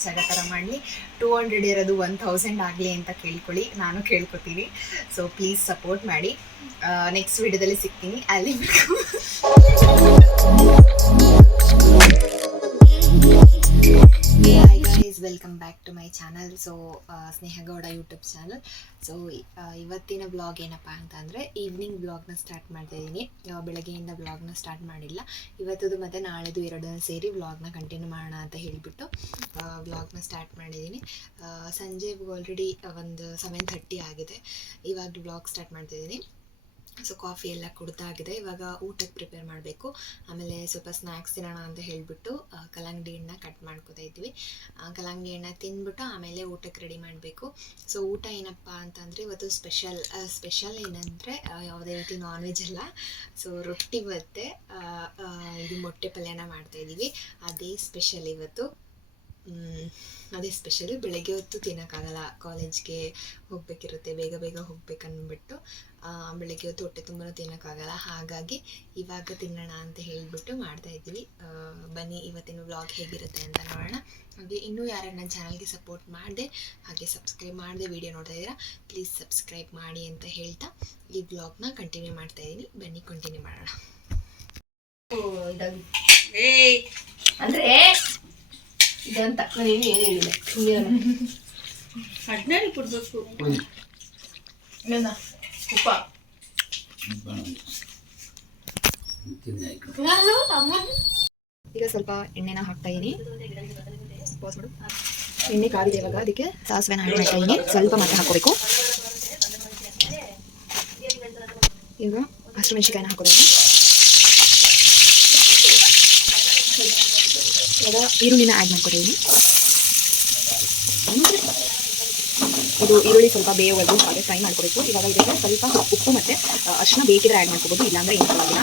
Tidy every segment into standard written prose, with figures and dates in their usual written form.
Reach ಆಗೋ ಥರ ಮಾಡಲಿ. 200 ಇರೋದು 1000 ಆಗಲಿ ಅಂತ ಕೇಳ್ಕೊಳ್ಳಿ, ನಾನು ಕೇಳ್ಕೊತೀನಿ. ಸೊ ಪ್ಲೀಸ್ ಸಪೋರ್ಟ್ ಮಾಡಿ. ನೆಕ್ಸ್ಟ್ ವಿಡಿಯೋದಲ್ಲಿ ಸಿಗ್ತೀನಿ. ಅಲ್ಲಿ welcome back to my channel. So Sneha Gowda YouTube channel. So ಇವತ್ತಿನ ಬ್ಲಾಗ್ ಏನಪ್ಪ ಅಂತಂದರೆ ಈವ್ನಿಂಗ್ ಬ್ಲಾಗ್ನ ಸ್ಟಾರ್ಟ್ ಮಾಡ್ತಾಯಿದ್ದೀನಿ. ಬೆಳಗ್ಗೆಯಿಂದ ಬ್ಲಾಗ್ನ ಸ್ಟಾರ್ಟ್ ಮಾಡಿಲ್ಲ. ಇವತ್ತದು ಮತ್ತು ನಾಳೆದು ಎರಡನ್ನೂ ಸೇರಿ ಬ್ಲಾಗ್ನ ಕಂಟಿನ್ಯೂ ಮಾಡೋಣ ಅಂತ ಹೇಳಿಬಿಟ್ಟು ಬ್ಲಾಗ್ನ ಸ್ಟಾರ್ಟ್ ಮಾಡಿದ್ದೀನಿ. ಸಂಜೆ ಆಲ್ರೆಡಿ ಒಂದು 7:30 ಆಗಿದೆ. ಇವಾಗ ಬ್ಲಾಗ್ ಸ್ಟಾರ್ಟ್ ಮಾಡ್ತಾಯಿದ್ದೀನಿ. ಸೊ ಕಾಫಿ ಎಲ್ಲ ಕುಡ್ದಾಗಿದೆ. ಇವಾಗ ಊಟಕ್ಕೆ ಪ್ರಿಪೇರ್ ಮಾಡಬೇಕು. ಆಮೇಲೆ ಸ್ವಲ್ಪ ಸ್ನ್ಯಾಕ್ಸ್ ತಿನ್ನೋಣ ಅಂತ ಹೇಳಿಬಿಟ್ಟು ಕಲ್ಲಂಗಡಿ ಹಣ್ಣನ್ನ ಕಟ್ ಮಾಡ್ಕೋತಾ ಇದ್ವಿ. ಕಲ್ಲಂಗಡಿ ಹಣ್ಣು ತಿಂದ್ಬಿಟ್ಟು ಆಮೇಲೆ ಊಟಕ್ಕೆ ರೆಡಿ ಮಾಡಬೇಕು. ಸೊ ಊಟ ಏನಪ್ಪ ಅಂತಂದರೆ ಇವತ್ತು ಸ್ಪೆಷಲ್ ಏನಂದರೆ ಯಾವುದೇ ರೀತಿ ನಾನ್ ವೆಜ್ ಅಲ್ಲ. ಸೊ ರೊಟ್ಟಿ ಮತ್ತು ಇದು ಮೊಟ್ಟೆ ಪಲ್ಯನ ಮಾಡ್ತಾಯಿದ್ದೀವಿ. ಅದೇ ಸ್ಪೆಷಲ್ ಇವತ್ತು. ಅದೇ ಸ್ಪೆಷಲು. ಬೆಳಗ್ಗೆ ಹೊತ್ತು ತಿನ್ನೋಕ್ಕಾಗಲ್ಲ, ಕಾಲೇಜ್ಗೆ ಹೋಗಬೇಕಿರುತ್ತೆ, ಬೇಗ ಹೋಗ್ಬೇಕನ್ಬಿಟ್ಟು ಬೆಳಗ್ಗೆ ಹೊತ್ತು ಹೊಟ್ಟೆ ತುಂಬಾ ತಿನ್ನೋಕ್ಕಾಗಲ್ಲ. ಹಾಗಾಗಿ ಇವಾಗ ತಿನ್ನೋಣ ಅಂತ ಹೇಳಿಬಿಟ್ಟು ಮಾಡ್ತಾಯಿದ್ದೀವಿ. ಬನ್ನಿ ಇವತ್ತಿನ ವ್ಲಾಗ್ ಹೇಗಿರುತ್ತೆ ಅಂತ ನೋಡೋಣ. ಹಾಗೆ ಇನ್ನೂ ಯಾರು ನನ್ನ ಚಾನಲ್ಗೆ ಸಪೋರ್ಟ್ ಮಾಡಿದೆ ಹಾಗೆ ಸಬ್ಸ್ಕ್ರೈಬ್ ಮಾಡಿದೆ ವಿಡಿಯೋ ನೋಡ್ತಾ ಇದ್ದೀರಾ, ಪ್ಲೀಸ್ ಸಬ್ಸ್ಕ್ರೈಬ್ ಮಾಡಿ ಅಂತ ಹೇಳ್ತಾ ಈ ವ್ಲಾಗ್ನ ಕಂಟಿನ್ಯೂ ಮಾಡ್ತಾಯಿದ್ದೀನಿ. ಬನ್ನಿ ಕಂಟಿನ್ಯೂ ಮಾಡೋಣ. ಅಂದರೆ ಇದಂತ ನಾನೇನು ಏನೇನಿಲ್ಲ ಸಡ್ನಾಡಿ ಕೊಡಬೇಕು. ಉಪ್ಪ ಈಗ ಸ್ವಲ್ಪ ಎಣ್ಣೆನ ಹಾಕ್ತಾಯಿದ್ದೀನಿ. ಎಣ್ಣೆ ಕಾದಿದೆ ಇವಾಗ, ಅದಕ್ಕೆ ಸಾಸಿವೆನ ಆ್ಯಡ್ ಮಾಡ್ತಾಯಿದ್ದೀನಿ. ಸ್ವಲ್ಪ ಮತ್ತೆ ಹಾಕೋಬೇಕು. ಈಗ ಹಸಿಮೆಣಸಿಕಾಯಿನ ಹಾಕೋಬೇಕು. ಇವಾಗ ಈರುಳ್ಳಿನ ಆ್ಯಡ್ ಮಾಡ್ಕೊತೀನಿ. ಇದು ಈರುಳ್ಳಿ ಸ್ವಲ್ಪ ಬೇಯೋವರೆಗೂ ಹಾಗೆ ಫ್ರೈ ಮಾಡ್ಕೋಬೇಕು. ಇವಾಗ ಇದಕ್ಕೆ ಸ್ವಲ್ಪ ಉಪ್ಪು ಮತ್ತು ಅರಿಶಿನ ಬೇಕಿದ್ರೆ ಆ್ಯಡ್ ಮಾಡ್ಕೋಬೋದು, ಇಲ್ಲಾಂದರೆ ಏನು ಮಾಡೋದಿಲ್ಲ.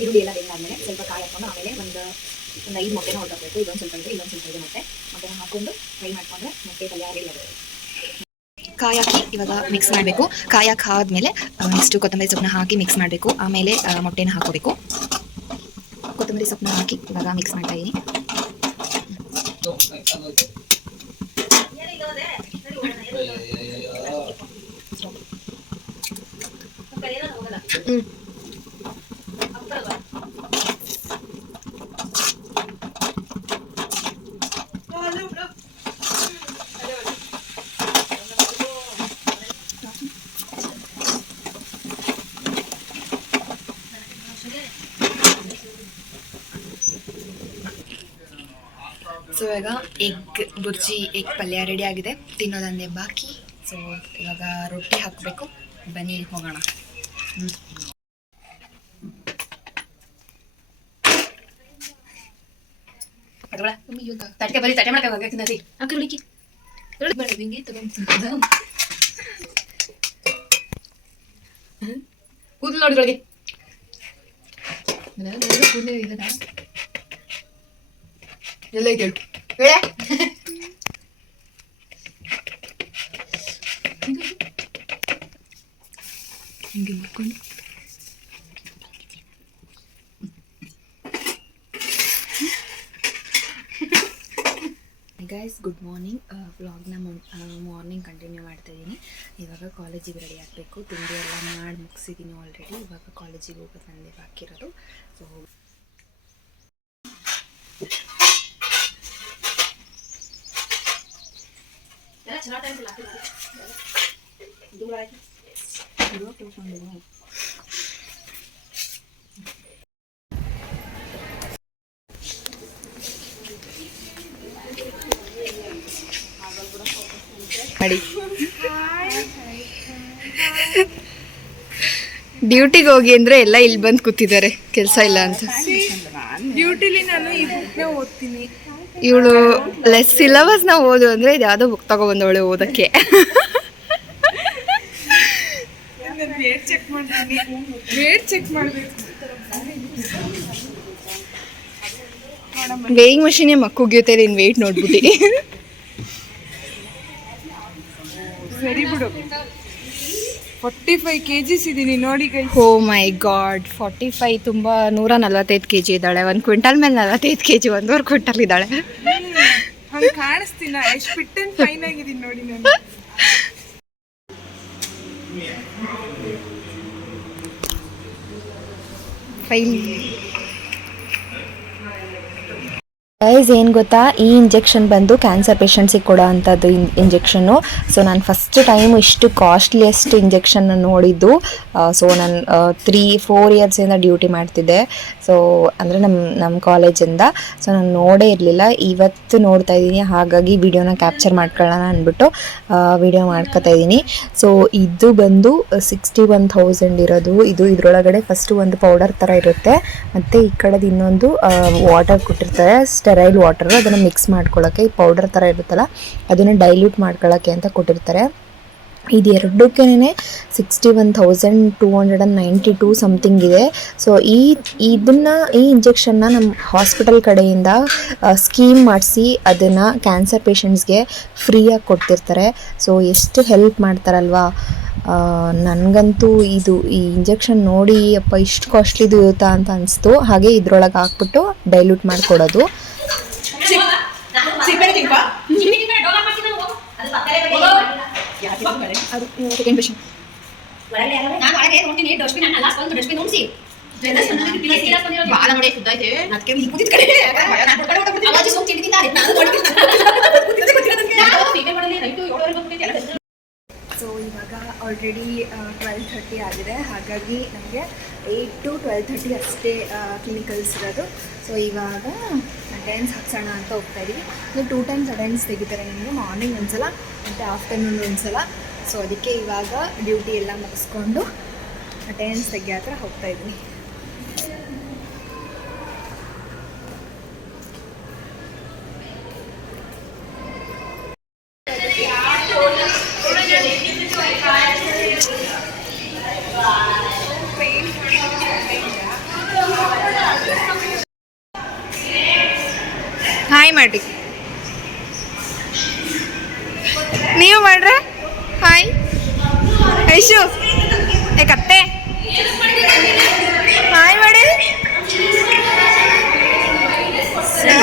ಈರುಳ್ಳಿ ಎಲ್ಲ ಬೇಕಾದ್ಮೇಲೆ ಸ್ವಲ್ಪ ಕಾಯಿ ಹಾಕೊಂಡು ಆಮೇಲೆ ಒಂದು 5 ಮೊಟ್ಟೆನ ಹೊರಬೇಕು. ಇದೊಂದು ಸ್ವಲ್ಪ ಇದೆ, ಇನ್ನೊಂದು ಸ್ವಲ್ಪ ಇದೆ. ಮೊಟ್ಟೆನ ಹಾಕೊಂಡು ಫ್ರೈ ಮಾಡ್ಕೊಂಡ್ರೆ ಮೊಟ್ಟೆ ಪಲ್ಯ ರೆಡಿ ಆಗುತ್ತೆ. ಕಾಯಿ ಹಾಕಿ ಇವಾಗ ಮಿಕ್ಸ್ ಮಾಡಬೇಕು. ಕಾಯಿ ಹಾಕಿ ಆದಮೇಲೆ ನೆಕ್ಸ್ಟು ಕೊತ್ತಂಬರಿ ಸೊಪ್ಪನ್ನ ಹಾಕಿ ಮಿಕ್ಸ್ ಮಾಡಬೇಕು. ಆಮೇಲೆ ಮೊಟ್ಟೆನ ಹಾಕೋಬೇಕು. ಕೊತ್ತಂಬರಿ ಸೊಪ್ಪನ್ನ ಹಾಕಿ ಇವಾಗ ಮಿಕ್ಸ್ ಮಾಡ್ತಾ ಇದ್ದೀನಿ. ಸೊ ಇವಾಗ ಎಗ್ ಬುರ್ಜಿ, ಎಗ್ ಪಲ್ಯ ರೆಡಿ ಆಗಿದೆ. ತಿನ್ನೋದಂದೇ ಬಾಕಿ. ಸೊ ಇವಾಗ ರೊಟ್ಟಿ ಹಾಕಬೇಕು. ಬನ್ನಿ ಹೋಗೋಣ. ತಟ್ಟೆ ಬರೀ ತಟ್ಟೆ ಮಾಡಕ್ಕೆ ಹಾಕಿ ಕೂದಲು ನೋಡಿದೊಳಗೆ ಕೂದಲೇ ಇದೆ. ಎಲ್ಲ ಇದೆ ಹಿಂಗೆ ಮಾಡ್ಕೊಂಡು ಗೈಸ್, ಗುಡ್ ಮಾರ್ನಿಂಗ್. ವ್ಲಾಗ್ನ ಮಾರ್ನಿಂಗ್ ಕಂಟಿನ್ಯೂ ಮಾಡ್ತಾಯಿದ್ದೀನಿ. ಇವಾಗ ಕಾಲೇಜಿಗೆ ರೆಡಿ ಆಗಬೇಕು. ತಿಂಡಿ ಎಲ್ಲ ಮಾಡಿ ಮುಗಿಸಿದ್ದೀನಿ ಆಲ್ರೆಡಿ. ಇವಾಗ ಕಾಲೇಜಿಗೆ ಹೋಗೋದು ಒಂದೇ ಬಾಕಿ ಇರೋದು. ಸೊ ಮಾಡಿ ಡ್ಯೂಟಿಗೆ ಹೋಗಿ ಅಂದರೆ ಎಲ್ಲ ಇಲ್ಲಿ ಬಂದು ಕೂತಿದ್ದಾರೆ, ಕೆಲಸ ಇಲ್ಲ ಅಂತ. ಡ್ಯೂಟಿಲಿ ನಾನು ಈ ಬುಕ್ನ ಓದ್ತೀನಿ. ಇವಳು ಲೆಸ್ ಸಿಲಬಸ್ನ ಓದು ಅಂದರೆ ಇದು ಯಾವುದೋ ಬುಕ್ ತಗೊಬಂದವಳೆ ಓದಕ್ಕೆ. ವೇಟ್ ಚೆಕ್ ಮಾಡ್ತೀನಿ. ವೇಟ್ ಚೆಕ್ ಮಾಡಬೇಕು. ವೇಯಿಂಗ್ ಮಷೀನೇ ಮಕ್ಕುಗಿಯುತ್ತೆ ನೀನು ವೇಟ್ ನೋಡ್ಬಿಟ್ಟು. ಸರಿ ಬಿಡು. 45 kgs ಇದೀನಿ ನೋಡಿ ಗೈಸ್. ಓ ಮೈ ಗಾಡ್, 45 ತುಂಬ 145 kg ಇದ್ದಾಳೆ. 1 ಕ್ವಿಂಟಲ್ ಮೇಲೆ 45 kg, 1.5 ಕ್ವಿಂಟಲ್ ಇದ್ದಾಳೆ. ಹಂಗೆ ಕಾಣಿಸ್ತೀನ, ಎಷ್ಟು ಫಿಟ್ ಅಂಡ್ ಫೈನ್ ಆಗಿದ್ದೀನಿ ನೋಡಿ ನಾನು. ಫೈಲ್ ಗೈಸ್, ಏನು ಗೊತ್ತಾ, ಈ ಇಂಜೆಕ್ಷನ್ ಬಂದು ಕ್ಯಾನ್ಸರ್ ಪೇಷಂಟ್ಸಿಗೆ ಕೊಡೋ ಅಂಥದ್ದು ಇಂಜೆಕ್ಷನ್ನು. ಸೊ ನಾನು ಫಸ್ಟ್ ಟೈಮ್ ಇಷ್ಟು ಕಾಸ್ಟ್ಲಿಯೆಸ್ಟ್ ಇಂಜೆಕ್ಷನ್ನ ನೋಡಿದ್ದು. ಸೊ ನಾನು 3-4 ಇಯರ್ಸಿಂದ ಡ್ಯೂಟಿ ಮಾಡ್ತಿದ್ದೆ. ಸೊ ಅಂದರೆ ನಮ್ಮ ಕಾಲೇಜಿಂದ. ಸೊ ನಾನು ನೋಡೇ ಇರಲಿಲ್ಲ, ಇವತ್ತು ನೋಡ್ತಾ ಇದ್ದೀನಿ. ಹಾಗಾಗಿ ವಿಡಿಯೋನ ಕ್ಯಾಪ್ಚರ್ ಮಾಡ್ಕೊಳ್ಳೋಣ ಅಂದ್ಬಿಟ್ಟು ವಿಡಿಯೋ ಮಾಡ್ಕೊತಾ ಇದ್ದೀನಿ. ಸೊ ಇದು ಬಂದು 61,000 ಇರೋದು. ಇದರೊಳಗಡೆ ಫಸ್ಟು ಒಂದು ಪೌಡರ್ ಥರ ಇರುತ್ತೆ, ಮತ್ತು ಈ ಕಡೆದು ಇನ್ನೊಂದು ವಾಟರ್ ಕೊಟ್ಟಿರ್ತಾರೆ, ಸ್ಟೆರೈಲ್ ವಾಟರ್. ಅದನ್ನು ಮಿಕ್ಸ್ ಮಾಡ್ಕೊಳ್ಳೋಕ್ಕೆ ಈ ಪೌಡರ್ ಥರ ಇರುತ್ತಲ್ಲ, ಅದನ್ನು ಡೈಲ್ಯೂಟ್ ಮಾಡ್ಕೊಳ್ಳೋಕ್ಕೆ ಅಂತ ಕೊಟ್ಟಿರ್ತಾರೆ. ಇದು ಎರಡಕ್ಕೇನೆ 61,292 ಸಮಥಿಂಗ್ ಇದೆ. ಸೊ ಈ ಇಂಜೆಕ್ಷನ್ನ ನಮ್ಮ ಹಾಸ್ಪಿಟಲ್ ಕಡೆಯಿಂದ ಸ್ಕೀಮ್ ಮಾಡಿಸಿ ಅದನ್ನು ಕ್ಯಾನ್ಸರ್ ಪೇಷಂಟ್ಸ್ಗೆ ಫ್ರೀಯಾಗಿ ಕೊಡ್ತಿರ್ತಾರೆ. ಸೊ ಎಷ್ಟು ಹೆಲ್ಪ್ ಮಾಡ್ತಾರಲ್ವಾ. ನನಗಂತೂ ಈ ಇಂಜೆಕ್ಷನ್ ನೋಡಿ ಅಪ್ಪ ಇಷ್ಟು ಕಾಸ್ಟ್ಲಿದು ಇರುತ್ತಾ ಅಂತ ಅನಿಸ್ತು. ಹಾಗೆ ಇದ್ರೊಳಗೆ ಹಾಕ್ಬಿಟ್ಟು ಡೈಲ್ಯೂಟ್ ಮಾಡಿಕೊಡೋದು. ಸೊ ಇವಾಗ ಆಲ್ರೆಡಿ 12:30 ಆಗಿದೆ. ಹಾಗಾಗಿ ನಮಗೆ 8 to 12:30 ಅಷ್ಟೇ ಕ್ಲಿನಿಕಲ್ಸ್ ಇರೋದು. ಸೊ ಇವಾಗ ಅಟೆಂಡೆನ್ಸ್ ಹಾಕ್ಸೋಣ ಅಂತ ಹೋಗ್ತಾ ಇದ್ದೀವಿ. 2 times ಅಟೆಂಡೆನ್ಸ್ ತೆಗಿತಾರೆ ನಿಮಗೆ, ಮಾರ್ನಿಂಗ್ ಒಂದ್ಸಲ ಮತ್ತು ಆಫ್ಟರ್ನೂನ್ ಒಂದ್ಸಲ. ಸೊ ಅದಕ್ಕೆ ಇವಾಗ ಡ್ಯೂಟಿ ಎಲ್ಲ ಮುಗಿಸ್ಕೊಂಡು ಅಟೆಂಡೆನ್ಸ್ ತೆಗಿಯೋ ಹತ್ರ ಹೋಗ್ತಾ ಇದ್ದೀನಿ. ಹಾಯ್ ಮಾಡಿ, ನೀವು ಮಾಡ್ರೆ ಹಾಯ್. ಐಶು ಕತ್ತೆ ಹಾಯ್ ಮಾಡಿ,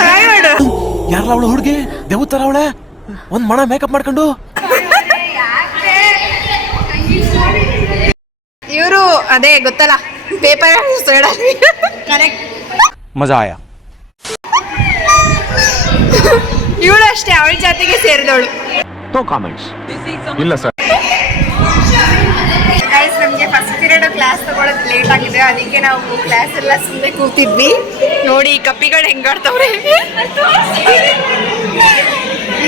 ಹಾಯ್ ಮಾಡು. ಯಾರಲ್ಲ ಅವಳು ಹುಡುಗಿ ದೇವತರ ಅವಳೆ, ಒಂದ್ ಮಣ ಮೇಕಪ್ ಮಾಡ್ಕೊಂಡು. ಇವರು ಅದೇ ಗೊತ್ತಲ್ಲ, ಪೇಪರ್ ಕರೆಕ್ಟ್. ಮಜಾ ಆಯಾ. ಇವಳು ಅಷ್ಟೇ, ಅವಳ ಜಾತಿಗೆ ಸೇರಿದವಳು. No comments. ಇಲ್ಲ ಸರ್. ಗೈಸ್, ನಮಗೆ ಫಸ್ಟ್ ಪೀರಿಯಡ್ ಕ್ಲಾಸ್ ತಗೊಳ್ಳೋದು ಲೇಟ್ ಆಗಿದೆ, ಅದಕ್ಕೆ ನಾವು ಕ್ಲಾಸ್ ಎಲ್ಲ ಸುಮ್ಮನೆ ಕೂತಿದ್ವಿ. ನೋಡಿ ಕಪ್ಪಿಗಳು ಹೆಂಗಾಡ್ತವ್ರೆ.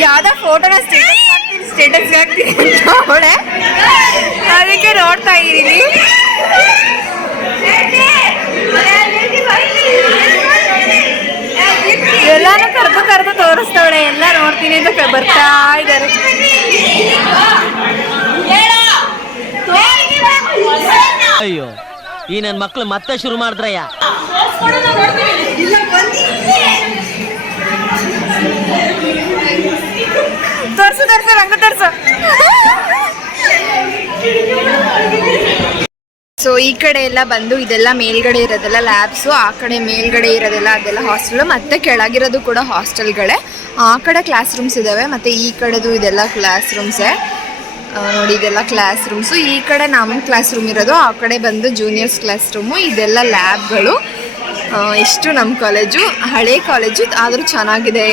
ಯಾವ್ದೋ ಫೋಟೋನ ಸ್ಟೇಟಸ್ ಹಾಕ್ತೀನಿ ಅವಳೆ, ಅದಕ್ಕೆ ನೋಡ್ತಾ ಇದ್ದೀನಿ. ಎಲ್ಲಾನು ಕರೆದು ತೋರಿಸ್ತಾವಳೆ, ಎಲ್ಲ ನೋಡ್ತೀನಿ ಅಂತ ಬರ್ತಾ ಇದ್ದಾರೆ. ಅಯ್ಯೋ, ಈ ನನ್ನ ಮಕ್ಳು ಮತ್ತೆ ಶುರು ಮಾಡಿದ್ರಯ್ಯ. ತೋರ್ಸು ರಂಗ ತೋರ್ಸು. ಸೊ ಈ ಕಡೆ ಎಲ್ಲ ಬಂದು ಇದೆಲ್ಲ ಮೇಲ್ಗಡೆ ಇರೋದೆಲ್ಲ ಲ್ಯಾಬ್ಸು, ಆ ಕಡೆ ಮೇಲ್ಗಡೆ ಇರೋದೆಲ್ಲ ಅದೆಲ್ಲ ಹಾಸ್ಟೆಲ್, ಮತ್ತು ಕೆಳಗಿರೋದು ಕೂಡ ಹಾಸ್ಟೆಲ್ಗಳೇ. ಆ ಕಡೆ ಕ್ಲಾಸ್ ರೂಮ್ಸ್ ಇದ್ದಾವೆ, ಮತ್ತು ಈ ಕಡೆದು ಇದೆಲ್ಲ ಕ್ಲಾಸ್ ರೂಮ್ಸೇ. ನೋಡಿ ಇದೆಲ್ಲ ಕ್ಲಾಸ್ ರೂಮ್ಸು. ಈ ಕಡೆ ನಮ್ಮ ಕ್ಲಾಸ್ ರೂಮ್ ಇರೋದು, ಆ ಕಡೆ ಬಂದು ಜೂನಿಯರ್ಸ್ ಕ್ಲಾಸ್ ರೂಮು. ಇದೆಲ್ಲ ಲ್ಯಾಬ್ಗಳು. ಇಷ್ಟು ನಮ್ಮ ಕಾಲೇಜು, ಹಳೆ ಕಾಲೇಜು, ಆದರೂ ಚೆನ್ನಾಗಿದೆ.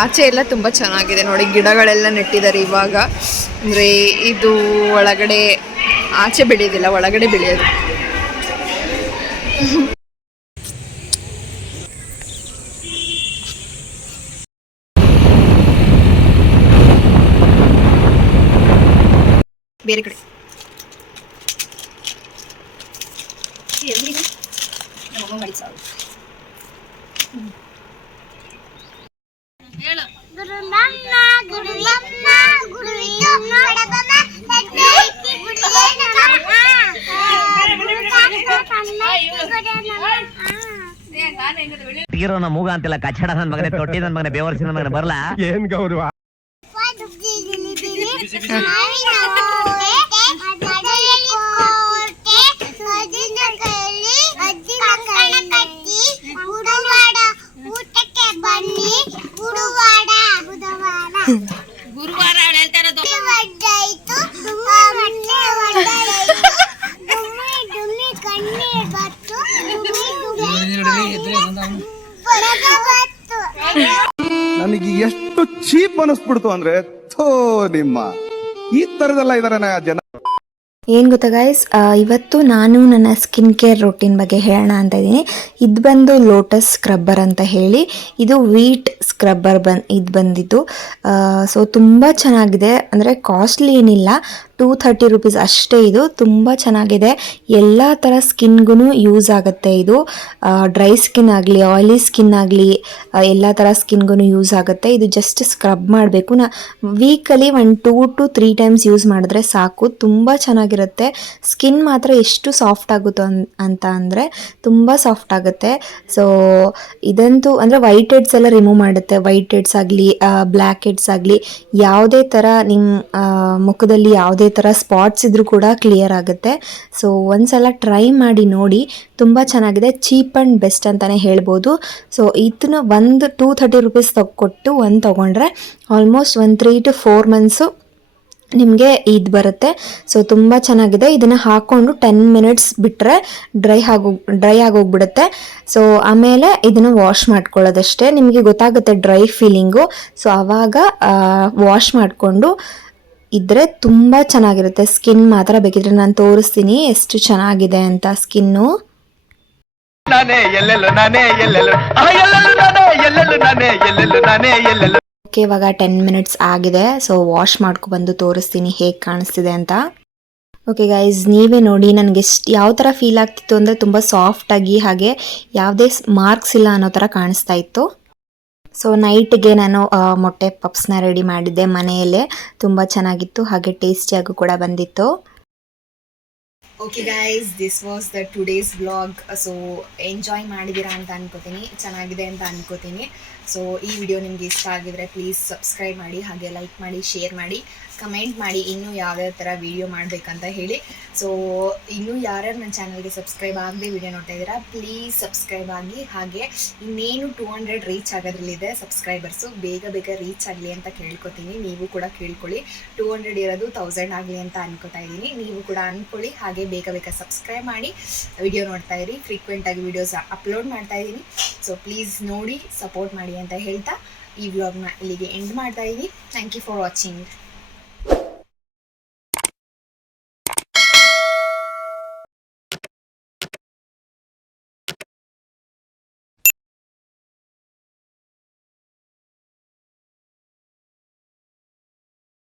ಆಚೆ ಎಲ್ಲ ತುಂಬ ಚೆನ್ನಾಗಿದೆ ನೋಡಿ, ಗಿಡಗಳೆಲ್ಲ ನೆಟ್ಟಿದ್ದಾರೆ ಇವಾಗ. ಅಂದರೆ ಇದು ಒಳಗಡೆ ಆಚೆ ಬೆಳೆಯೋದಿಲ್ಲ, ಒಳಗಡೆ ಬೆಳೆಯೋದು. ಬೇರೆ ಕಡೆ ನಮ್ಮಮ್ಮ ಮಾಡಿ ಸಾವು. ತೀರೋನ ಮೂಗ ಅಂತಿಲ್ಲ, ಕಚ್ಚಡ ನನ್ನ ಮಗನೇ, ತೊಟ್ಟಿ ನನ್ನ ಮಗನೇ, ಬೇವರ್ಸಿ ನನ್ನ ಮಗನೇ, ಬರಲ್ಲ. ಏನ್ ಗೌರವ. ಗುರುವಾರ ಅವಳು ಹೇಳ್ತಾ ಇರೋದು ನನಗೆ ಎಷ್ಟು ಚೀಪ್ ಅನಿಸ್ಬಿಡ್ತು ಅಂದ್ರೆ ಥೋ ನಿಮ್ಮ ಈ ತರದೆಲ್ಲ ಇದಾರೆ ಜನ. ಏನು ಗೊತ್ತಾ ಗೈಸ್, ಇವತ್ತು ನಾನು ನನ್ನ ಸ್ಕಿನ್ ಕೇರ್ ರೊಟೀನ್ ಬಗ್ಗೆ ಹೇಳೋಣ ಅಂತ ಇದ್ದೀನಿ. ಇದು ಬಂದು ಲೋಟಸ್ ಸ್ಕ್ರಬ್ಬರ್ ಅಂತ ಹೇಳಿ, ಇದು ವೀಟ್ ಸ್ಕ್ರಬ್ಬರ್ ಇದು ಬಂದಿದ್ದು. ಸೊ ತುಂಬ ಚೆನ್ನಾಗಿದೆ, ಅಂದರೆ ಕಾಸ್ಟ್ಲಿ ಏನಿಲ್ಲ, 230 ರುಪೀಸ್ ಅಷ್ಟೇ. ಇದು ತುಂಬ ಚೆನ್ನಾಗಿದೆ, ಎಲ್ಲ ಥರ ಸ್ಕಿನ್ಗೂ ಯೂಸ್ ಆಗುತ್ತೆ. ಇದು ಡ್ರೈ ಸ್ಕಿನ್ ಆಗಲಿ, ಆಯಿಲಿ ಸ್ಕಿನ್ ಆಗಲಿ, ಎಲ್ಲ ಥರ ಸ್ಕಿನ್ಗೂ ಯೂಸ್ ಆಗುತ್ತೆ. ಇದು ಜಸ್ಟ್ ಸ್ಕ್ರಬ್ ಮಾಡಬೇಕು. ವೀಕಲ್ಲಿ 1 2 to 3 ಟೈಮ್ಸ್ ಯೂಸ್ ಮಾಡಿದ್ರೆ ಸಾಕು, ತುಂಬ ಚೆನ್ನಾಗಿರುತ್ತೆ. ಸ್ಕಿನ್ ಮಾತ್ರ ಎಷ್ಟು ಸಾಫ್ಟ್ ಆಗುತ್ತೋ ಅಂತ ಅಂದರೆ ತುಂಬ ಸಾಫ್ಟ್ ಆಗುತ್ತೆ. ಸೊ ಇದಂತೂ ಅಂದರೆ ವೈಟ್ ಹೆಡ್ಸ್ ಎಲ್ಲ ರಿಮೂವ್ ಮಾಡುತ್ತೆ. ವೈಟ್ ಹೆಡ್ಸ್ ಆಗಲಿ, ಬ್ಲ್ಯಾಕ್ ಹೆಡ್ಸ್ ಆಗಲಿ, ಯಾವುದೇ ಥರ ನಿಮ್ಮ ಮುಖದಲ್ಲಿ ಯಾವುದೇ ಥರ ಸ್ಪಾಟ್ಸ್ ಇದ್ರೂ ಕೂಡ ಕ್ಲಿಯರ್ ಆಗುತ್ತೆ. ಸೊ ಒಂದ್ಸಲ ಟ್ರೈ ಮಾಡಿ ನೋಡಿ, ತುಂಬ ಚೆನ್ನಾಗಿದೆ. ಚೀಪ್ ಆ್ಯಂಡ್ ಬೆಸ್ಟ್ ಅಂತಲೇ ಹೇಳ್ಬೋದು. ಸೊ ಇದನ್ನ 230 ರುಪೀಸ್ ಕೊಟ್ಟು ಒಂದು ತೊಗೊಂಡ್ರೆ ಆಲ್ಮೋಸ್ಟ್ 3 to 4 ಮಂತ್ಸು ನಿಮಗೆ ಇದು ಬರುತ್ತೆ. ಸೊ ತುಂಬ ಚೆನ್ನಾಗಿದೆ. ಇದನ್ನು ಹಾಕ್ಕೊಂಡು 10 ಮಿನಿಟ್ಸ್ ಬಿಟ್ಟರೆ ಡ್ರೈ ಆಗೋಗ್ಬಿಡುತ್ತೆ. ಸೊ ಆಮೇಲೆ ಇದನ್ನು ವಾಶ್ ಮಾಡ್ಕೊಳ್ಳೋದಷ್ಟೇ. ನಿಮಗೆ ಗೊತ್ತಾಗುತ್ತೆ ಡ್ರೈ ಫೀಲಿಂಗು. ಸೊ ಆವಾಗ ವಾಶ್ ಮಾಡಿಕೊಂಡು ಇದ್ದರೆ ತುಂಬ ಚೆನ್ನಾಗಿರುತ್ತೆ. ಸ್ಕಿನ್ ಮಾತ್ರ ಬೇಕಿದ್ರೆ ನಾನು ತೋರಿಸ್ತೀನಿ ಎಷ್ಟು ಚೆನ್ನಾಗಿದೆ ಅಂತ ಸ್ಕಿನ್ನು. ಓಕೆ, ಇವಾಗ 10 ಮಿನಿಟ್ಸ್ ಆಗಿದೆ. ಸೊ ವಾಶ್ ಮಾಡ್ಕೊಬಂದು ತೋರಿಸ್ತೀನಿ ಹೇಗೆ ಕಾಣಿಸ್ತಿದೆ ಅಂತ. ಓಕೆ ಗೈಸ್, ನೀವೇ ನೋಡಿ ನನಗೆ ಯಾವ ಥರ ಫೀಲ್ ಆಗ್ತಿತ್ತು ಅಂದರೆ ತುಂಬ ಸಾಫ್ಟಾಗಿ, ಹಾಗೆ ಯಾವುದೇ ಮಾರ್ಕ್ಸ್ ಇಲ್ಲ ಅನ್ನೋ ಥರ ಕಾಣಿಸ್ತಾ ಇತ್ತು. ಸೊ ನೈಟ್ಗೆ ನಾನು ಮೊಟ್ಟೆ ಪಪ್ಸ್ನ ರೆಡಿ ಮಾಡಿದ್ದೆ ಮನೆಯಲ್ಲೇ. ತುಂಬ ಚೆನ್ನಾಗಿತ್ತು, ಹಾಗೆ ಟೇಸ್ಟಿಯಾಗೂ ಕೂಡ ಬಂದಿತ್ತು. Okay guys, this was the today's vlog. So enjoy ಮಾಡಿದ್ದೀರಾ ಅಂತ ಅನ್ಕೋತೀನಿ, ಚೆನ್ನಾಗಿದೆ ಅಂತ ಅನ್ಕೋತೀನಿ. ಸೊ ಈ ವಿಡಿಯೋ ನಿಮಗೆ ಇಷ್ಟ ಆಗಿದ್ರೆ ಪ್ಲೀಸ್ ಸಬ್ಸ್ಕ್ರೈಬ್ ಮಾಡಿ, ಹಾಗೆ ಲೈಕ್ ಮಾಡಿ, ಶೇರ್ ಮಾಡಿ, ಕಮೆಂಟ್ ಮಾಡಿ ಇನ್ನೂ ಯಾವ್ಯಾವ ಥರ ವೀಡಿಯೋ ಮಾಡಬೇಕಂತ ಹೇಳಿ. ಸೊ ಇನ್ನೂ ಯಾರ್ಯಾರು ನನ್ನ ಚಾನಲ್ಗೆ ಸಬ್ಸ್ಕ್ರೈಬ್ ಆಗದೆ ವಿಡಿಯೋ ನೋಡ್ತಾ ಇದ್ದೀರಾ, ಪ್ಲೀಸ್ ಸಬ್ಸ್ಕ್ರೈಬ್ ಆಗಿ. ಹಾಗೆ ಇನ್ನೇನು 200 ರೀಚ್ ಆಗೋದ್ರಲ್ಲಿದೆ ಸಬ್ಸ್ಕ್ರೈಬರ್ಸು, ಬೇಗ ರೀಚ್ ಆಗಲಿ ಅಂತ ಕೇಳ್ಕೊತೀನಿ. ನೀವು ಕೂಡ ಕೇಳ್ಕೊಳ್ಳಿ. 200 ಇರೋದು 1000 ಆಗಲಿ ಅಂತ ಅನ್ಕೋತಾ ಇದ್ದೀನಿ. ನೀವು ಕೂಡ ಅಂದ್ಕೊಳ್ಳಿ. ಹಾಗೆ ಬೇಗ ಸಬ್ಸ್ಕ್ರೈಬ್ ಮಾಡಿ ವಿಡಿಯೋ ನೋಡ್ತಾ ಇರಿ. ಫ್ರೀಕ್ವೆಂಟಾಗಿ ವೀಡಿಯೋಸ್ ಅಪ್ಲೋಡ್ ಮಾಡ್ತಾ ಇದ್ದೀನಿ. ಸೊ ಪ್ಲೀಸ್ ನೋಡಿ, ಸಪೋರ್ಟ್ ಮಾಡಿ ಅಂತ ಹೇಳ್ತಾ ಈ ವ್ಲಾಗ್ನ ಇಲ್ಲಿಗೆ ಎಂಡ್ ಮಾಡ್ತಾ ಇದ್ದೀನಿ. Thank you for watching.